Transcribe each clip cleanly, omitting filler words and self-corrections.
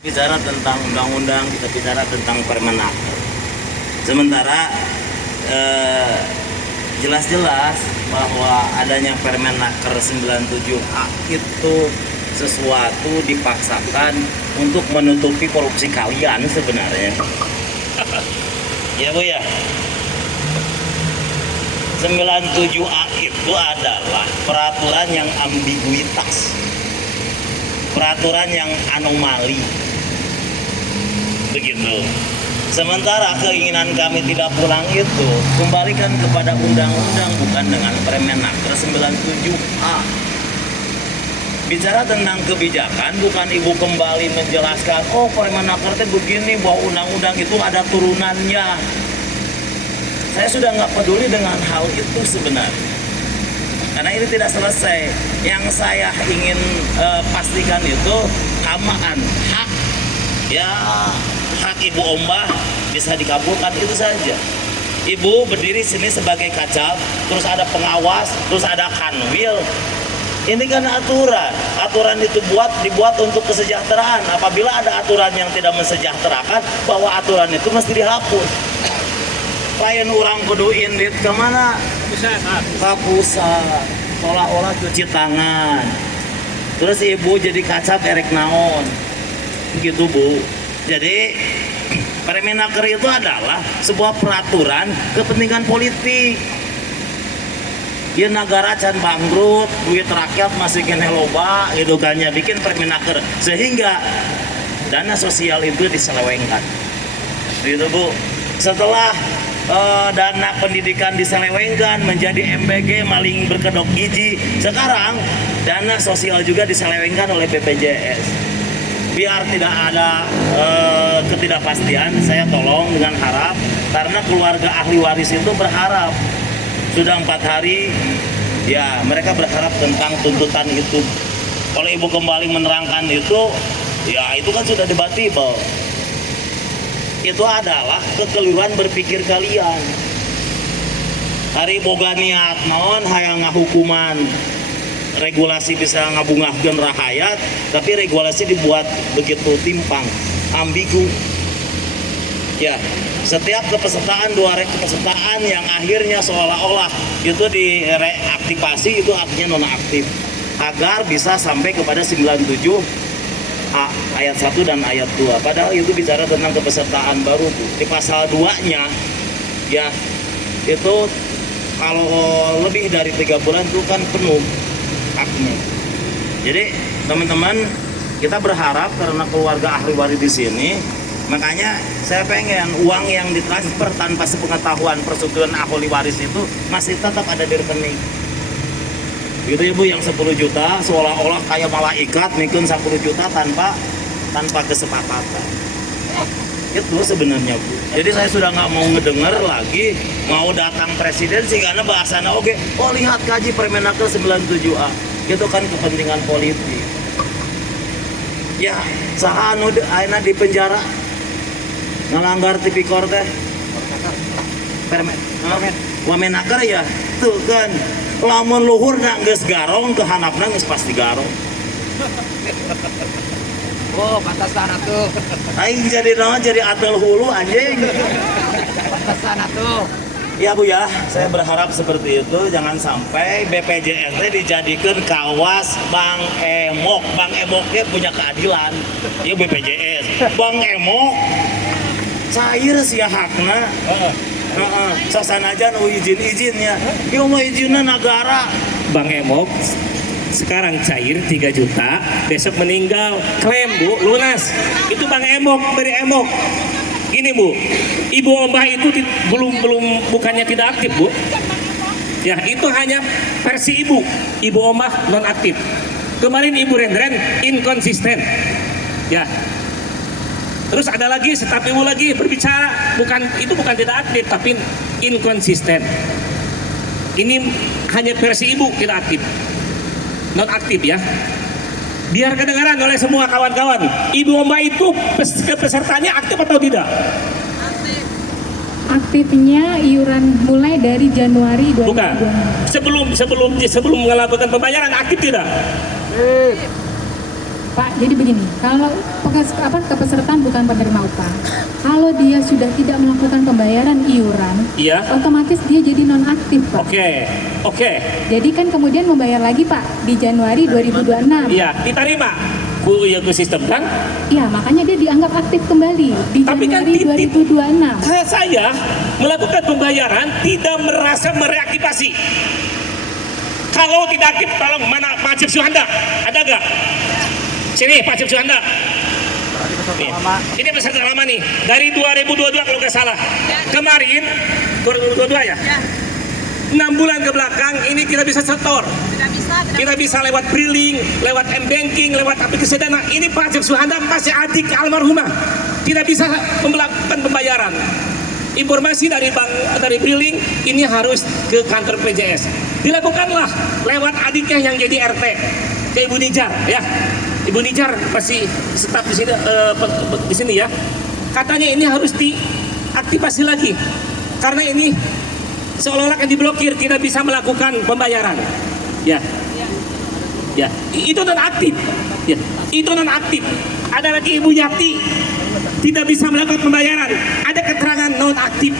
Bicara tentang undang-undang, kita bicara tentang Permenaker. Sementara jelas-jelas bahwa adanya Permenaker 97A itu sesuatu dipaksakan untuk menutupi korupsi kalian sebenarnya. Ya Bu ya. 97A itu adalah peraturan yang ambiguitas, peraturan yang anomali, begitu. Sementara keinginan kami tidak pulang itu kembalikan kepada undang-undang, bukan dengan Permenaker 97A. Bicara tentang kebijakan, bukan ibu kembali menjelaskan, oh Permenaker itu begini, bahwa undang-undang itu ada turunannya. Saya sudah nggak peduli dengan hal itu sebenarnya, karena ini tidak selesai. Yang saya ingin pastikan itu kesamaan hak, ya hak Ibu Ombah bisa dikabulkan, itu saja. Ibu berdiri sini sebagai kacab, terus ada pengawas, terus ada kanwil. Ini kan aturan itu dibuat untuk kesejahteraan. Apabila ada aturan yang tidak mensejahterakan, bahwa aturan itu mesti dihapus. Lain orang kuduin duit kemana? Ke pusat, seolah-olah cuci tangan. Terus ibu jadi kacap erek naon, gitu Bu. Jadi Permenaker itu adalah sebuah peraturan kepentingan politik. Ya negara can bangkrut, duit rakyat masih kena loba, gitu kan ya, bikin Permenaker sehingga dana sosial itu diselewengkan, gitu Bu. Setelah dana pendidikan diselewengkan menjadi MBG, maling berkedok gigi, sekarang dana sosial juga diselewengkan oleh BPJS. Biar tidak ada ketidakpastian, saya tolong dengan harap, karena keluarga ahli waris itu berharap sudah 4 hari, ya mereka berharap tentang tuntutan itu. Kalau ibu kembali menerangkan itu, ya itu kan sudah debatable. Itu adalah kekeliruan berpikir kalian. Hari boga niat naon hayang ngahukuman, regulasi bisa ngabungahkeun rakyat, tapi regulasi dibuat begitu timpang, ambigu. Ya, setiap kepesertaan, kepesertaan yang akhirnya seolah-olah itu direaktivasi, itu artinya nonaktif, agar bisa sampai kepada 97 ayat 1 dan ayat 2. Padahal itu bicara tentang kepesertaan baru Bu. Di pasal 2-nya ya itu kalau lebih dari 3 bulan itu kan penuh haknya. Jadi teman-teman, kita berharap karena keluarga ahli waris di sini, makanya saya pengen uang yang ditransfer tanpa sepengetahuan persetujuan ahli waris itu masih tetap ada di rekening. Gitu ya Bu, yang 10 juta seolah-olah kayak malaikat mikun 10 juta tanpa kesepakatan. Itu sebenarnya Bu. Jadi saya sudah nggak mau ngedenger lagi mau datang presidensi, karena bahasanya oke, oh lihat kaji Permenaker 97A. Itu kan kepentingan politik. Ya, saha anu ayeuna di penjara ngelanggar tipikor teh. Permenaker ya, tuh kan. Lamun luhur nak geus garong, ke hanapna geus pasti garong. Oh, pantasan atuh. Aing jadi naon, jadi atel hulu anjing. Pantasan atuh. Ya Bu ya, saya berharap seperti itu. Jangan sampai BPJS dijadikan kawas Bang Emok. Bang Emoknya punya keadilan. Iya BPJS. Bang Emok cair sih hakna. Sasanajan izin-izinnya. Ieu mah izinna negara. Bang Emok sekarang cair 3 juta, besok meninggal, klaim Bu, lunas. Itu Bang Emok, beri Emok. Gini Bu, Ibu Ombah itu bukannya tidak aktif Bu. Ya, itu hanya versi Ibu Ombah non aktif. Kemarin Ibu Rendren inkonsisten. Ya. Terus ada lagi, staf Ibu lagi berbicara, bukan tidak aktif, tapi inkonsisten. Ini hanya versi Ibu tidak aktif, non aktif ya. Biar kedengaran oleh semua kawan-kawan, Ibu Ombah itu pesertanya aktif atau tidak? Aktifnya iuran mulai dari Januari 2020. Bukan. Sebelum melakukan pembayaran aktif tidak? Pak, jadi begini, kalau kepesertaan bukan penerima upah, kalau dia sudah tidak melakukan pembayaran iuran, Iya. otomatis dia jadi nonaktif, Pak. Oke. Jadi kan kemudian membayar lagi, Pak, di Januari 2026. Iya, diterima. Ku sistem kan? Iya, makanya dia dianggap aktif kembali di Tapi kan Januari 2026. Saya melakukan pembayaran tidak merasa mereaktivasi. Kalau tidak aktif, tolong mana Pak Cip Suhanda? Ada nggak? Sini Pak Cip Suhanda. Nih, ini peserta lama nih, dari 2022 kalau nggak salah. Kemarin 2022 ya? 6 bulan ke belakang ini tidak bisa setor. Kita bisa lewat Briling, lewat M-Banking, lewat aplikasi Dana. Ini Pak Cip Suhanda masih adik almarhumah. Tidak bisa melakukan pembayaran. Informasi dari Briling ini harus ke kantor PJS. Dilakukanlah lewat adiknya yang jadi RT, ke Ibu Nijar ya. Ibu Nijar masih tetap di sini ya. Katanya ini harus diaktifasi lagi karena ini seolah-olah kan diblokir, tidak bisa melakukan pembayaran. Ya, itu non aktif. Ya, itu non aktif. Ada lagi Ibu Yati tidak bisa melakukan pembayaran. Ada keterangan non aktif.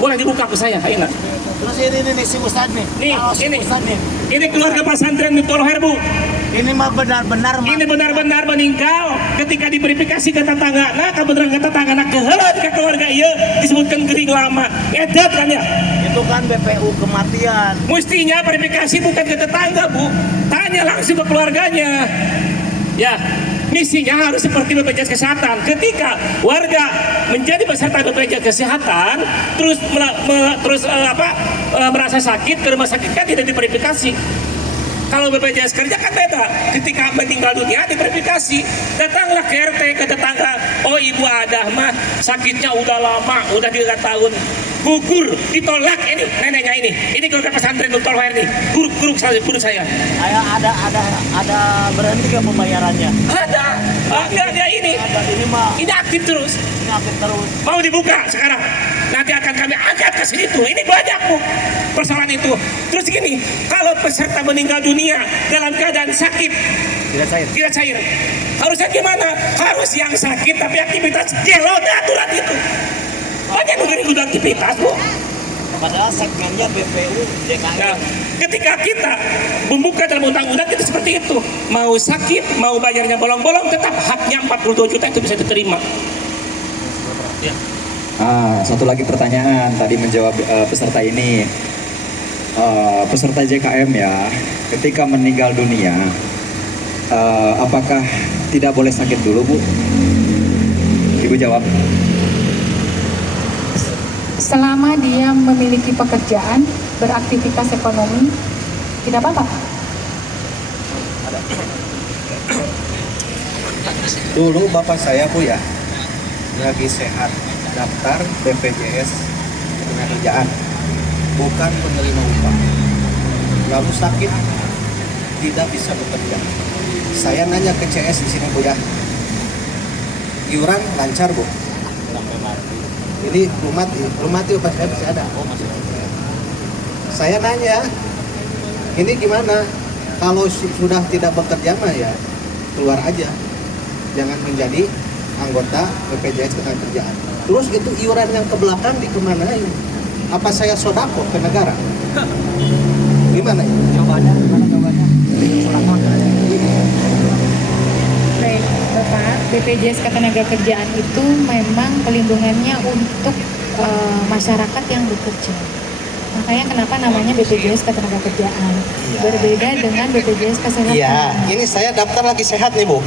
Boleh dibuka ke saya, ayo nggak? Terus ini si Ustad nih. Nih, Oh, si ini. Ustad nih. Ini keluarga pesantren Miftahul Khair, Bu. Ini mah benar-benar mah. Ini benar-benar meninggal ketika diverifikasi ke tetangga. Nah, kebenaran ke tetangga nak kehelat ke keluarga iya disebutkan kering lama. Edat kan ya? Itu kan BPU kematian. Mestinya verifikasi bukan ke tetangga, Bu. Tanya langsung ke keluarganya. Ya, misinya harus seperti BPJS Kesehatan. Ketika warga menjadi peserta BPJS Kesehatan, terus merasa sakit ke rumah sakit kan tidak diverifikasi. Kalau BPJS Kerja kan beda. Ketika meninggal dunia diverifikasi. Datanglah ke RT, ke tetangga. Oh, Ibu Adah mah sakitnya udah lama, udah 3 tahun. Gugur, ditolak ini neneknya ini. Ini keluarga pesantren Miftahul Khair nih. Guru saya. Ada berhenti ke pembayarannya. Ada. Enggak ada ini. Ada ini mah. Ini aktif terus. Ini aktif terus. Mau dibuka sekarang. Nanti akan kami angkat ke sini tuh. Ini banyak Bu persoalan itu. Terus gini, kalau peserta meninggal dunia dalam keadaan sakit, tidak cair. Harusnya gimana? Harus yang sakit tapi aktivitas gelo aturan itu. Banyak negeri aktivitas Bu. Padahal segmennya BPU DKI. Nah, ketika kita membuka dalam undang-undang itu seperti itu. Mau sakit, mau bayarnya bolong-bolong, tetap haknya 42 juta itu bisa diterima. Ya. Satu lagi pertanyaan tadi menjawab peserta ini. Peserta JKM ya, ketika meninggal dunia, apakah tidak boleh sakit dulu, Bu? Ibu jawab. Selama dia memiliki pekerjaan, beraktivitas ekonomi, tidak apa-apa. Dulu bapak saya Bu ya, lagi sehat, daftar BPJS Ketenagakerjaan, bukan penerima upah. Lalu sakit, tidak bisa bekerja. Saya nanya ke CS di sini Bu ya, iuran lancar Bu? Ini belum mati Bapak saya masih ada. Saya nanya, ini gimana? Kalau sudah tidak bekerja mah ya keluar aja, jangan menjadi anggota BPJS Ketenagakerjaan. Terus itu iuran yang ke belakang dikemanain? Apa saya sodako ke negara? Gimana itu? Jawabannya. Baik, Bapak, BPJS Ketenagakerjaan itu memang pelindungannya untuk masyarakat yang bekerja. Makanya kenapa namanya BPJS Ketenagakerjaan. Iya. Berbeda dengan BPJS Kesehatan. Iya, ini saya daftar lagi sehat nih Bu.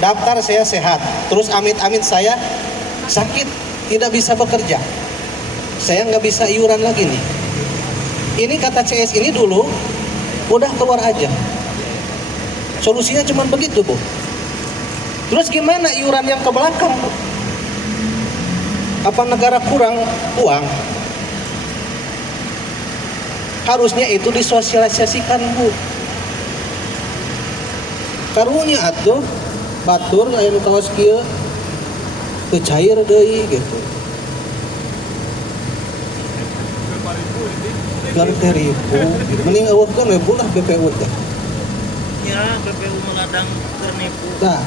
Daftar saya sehat, terus amit-amit saya sakit, tidak bisa bekerja. Saya nggak bisa iuran lagi nih. Ini kata CS ini dulu, udah keluar aja. Solusinya cuma begitu Bu. Terus gimana iuran yang ke belakang Bu? Apa negara kurang uang? Harusnya itu disosialisasikan Bu. Karunya atuh batur lain kaos kieu teu cair deui gitu. 30.000 mending eueuhkeun we lah BPU teh. ya BPU meladang ternipu. Nah,